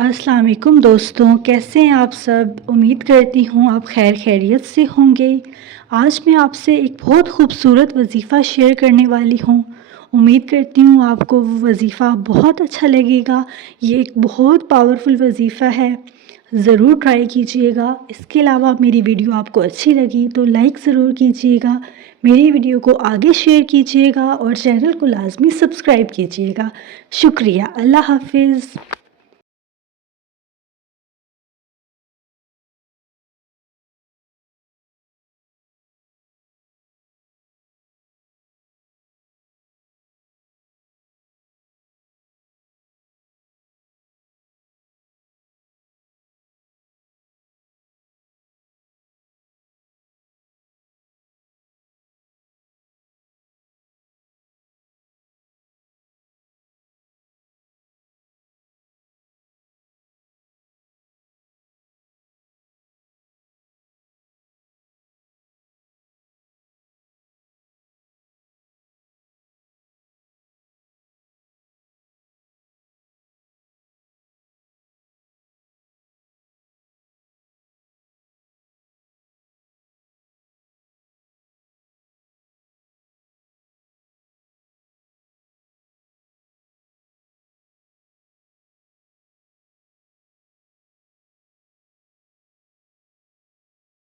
अस्सलाम वालेकुम दोस्तों, कैसे हैं आप सब। उम्मीद करती हूँ आप खैर खैरियत से होंगे। आज मैं आपसे एक बहुत खूबसूरत वजीफ़ा शेयर करने वाली हूँ। उम्मीद करती हूँ आपको वो वजीफ़ा बहुत अच्छा लगेगा। ये एक बहुत पावरफुल वजीफ़ा है, ज़रूर ट्राई कीजिएगा। इसके अलावा मेरी वीडियो आपको अच्छी लगी तो लाइक ज़रूर कीजिएगा, मेरी वीडियो को आगे शेयर कीजिएगा और चैनल को लाजमी सब्सक्राइब कीजिएगा। शुक्रिया। अल्लाह हाफिज़।